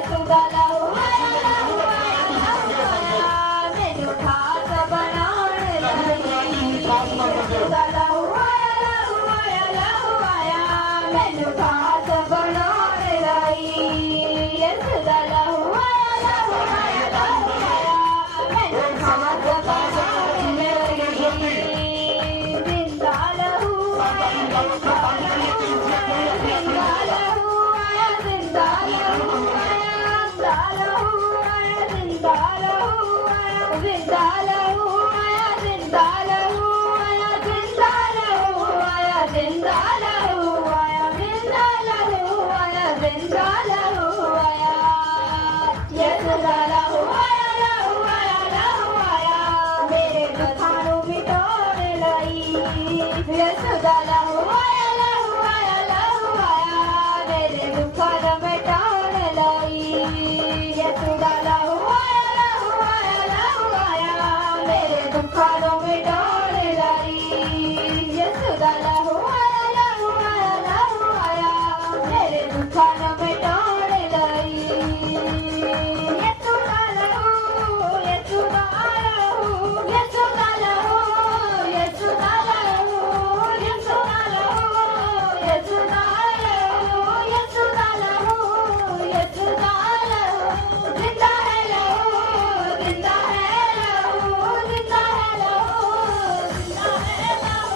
यशोदा लहू आया लहू आया लहू आया मैनू खास बनाउण लई यशोदा लहू आया लहू आया लहू आया मैनू खास बनाउण लई यशोदा लहू आया लहू आया लहू आया मैनू खास बनाउण लई जिंदा लहू आया जिंदा लहू आया जिंदा लहू आया जिंदा लहू आया जिंदा लहू आया जिंदा लहू आया जिंदा लहू आया जिंदा लहू आया जिंदा लहू आया जिंदा लहू आया यशोदा लहू आया लहू आया लहू आया मेरे दुखां नूं मिटाउण लई यशोदा लहू आया लहू आया लहू आया मेरे दुखां नूं मिटाउण लई यशोदा लहू आया लहू आया लहू आया मेरे दुखां नूं मिटाउण लई यशोदा लहू आया लहू आया लहू आया मेरे दुखां नूं मिटाउण लई यशोदा लहू यशोदा लहू यशोदा लहू यशोदा लहू यशोदा लहू यशोदा लहू यशोदा लहू यशोदा लहू जिंदा है लहू जिंदा है लहू जिंदा है लहू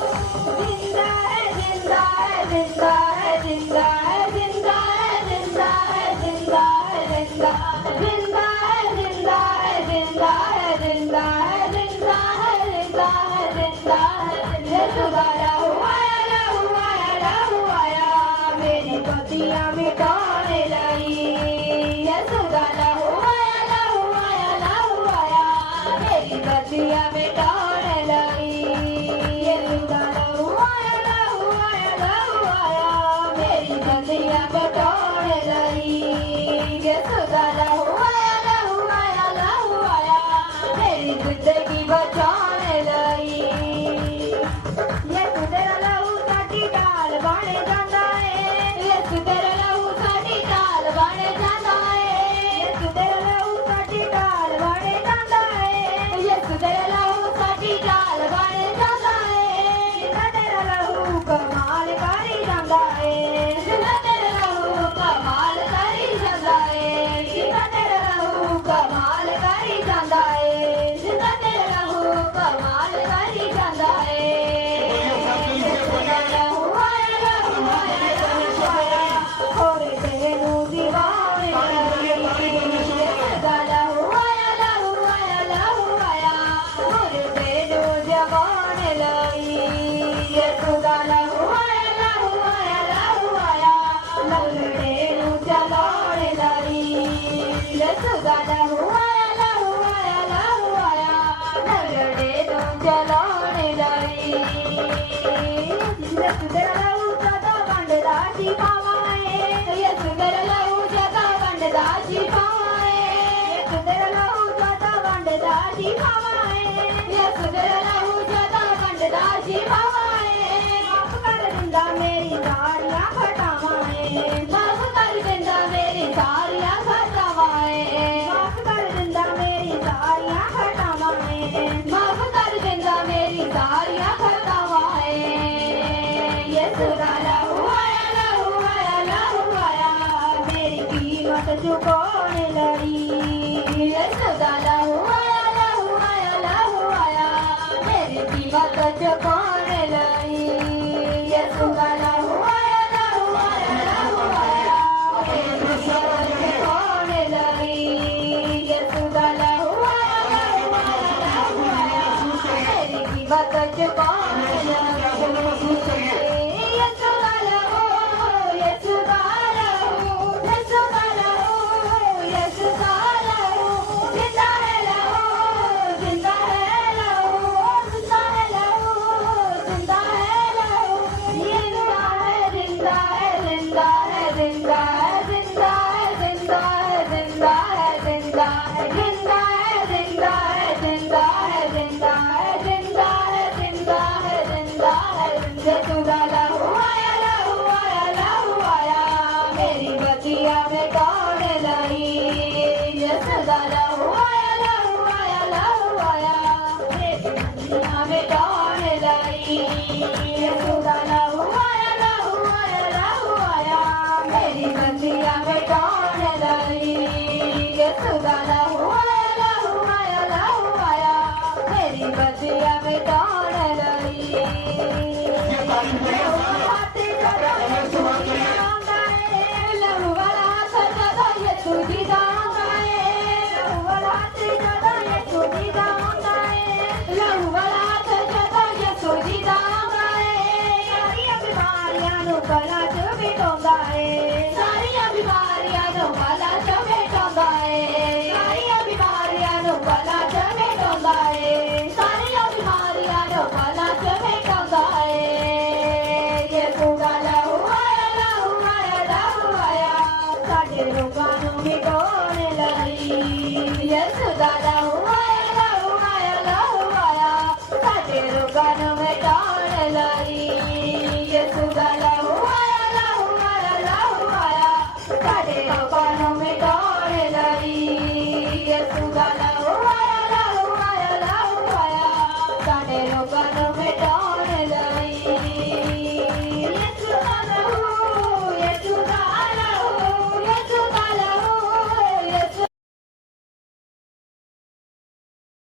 जिंदा है जिंदा है जिंदा है जिंदा है जिंदा है जिंदा है जिंदा है जिंदा है जिंदा है जिंदा है जिंदा है जिंदा है जिंदा है जिंदा है जिंदा है यशोदा लहू आया लहू आया लहू आया मेरी पतियां मिटाउण लई यशोदा लहू आया लहू आया लहू आया मेरी पतियां मिटाउण लई यशोदा लहू आया लहू आया लहू आया मेरी पतियां मिटाउण लई यशोदा लहू आया लहू आया लहू आया मेरी जिंदगी बचाउण लई यशोदा लहू साडी ढाल बण जांदा ए यशोदा लहू साडी ढाल बण जांदा ए यशोदा लहू साडी ढाल बण जांदा ए यशोदा लहू साडी ढाल बण जांदा ए जिन्ना तेरा लहू कमाल करी जांदा ए जिन्ना तेरा लहू कमाल करी जांदा ए जिन्ना तेरा लहू कमाल करी जांदा ए जिन्ना तेरा लहू कमाल करी जांदा ए यशोदा लहू आया लहू आया लहू आया होरे तेनू दीवाने यशोदा लहू आया लहू आया लहू आया होरे तेनू जगाने लई यशोदा लहू आया लहू आया लहू आया लंगड़े नू चलाने लई यशोदा लहू आया लहू आया लहू आया लंगड़े नू चलाने लई यशोदा लहू जदा वंडदा सी पावाए यशोदा लहू जदा वंडदा सी पावाए यशोदा लहू जदा वंडदा सी पावाए यशोदा लहू जदा वंडदा सी पावाए माफ कर दिंदा मेरी सारियां खटावाए माफ कर दिंदा मेरी सारियां खटावाए माफ कर दिंदा मेरी सारियां खटावाए माफ कर दिंदा मेरी सारियां खटावाए यशोदा लहू आया लहू आया लहू आया मेरी कीमत चुकाउण लई यशोदा लहू आया लहू आया लहू आया मेरी कीमत चुकाउण लई यशोदा लहू आया लहू आया लहू आया मेरी कीमत चुकाउण लई यशोदा लहू आया लहू आया लहू आया मेरी कीमत चुकाउण लई यशोदा लहू यशोदा लहू यशोदा लहू यशोदा लहू जिंदा है लहू जिंदा है लहू जिंदा है लहू जिंदा है लहू जिंदा है जिंदा है जिंदा है जिंदा है जिंदा है जिंदा है जिंदा है जिंदा है जिंदा है जिंदा है जिंदा है जिंदा है जिंदा है जिंदा गादा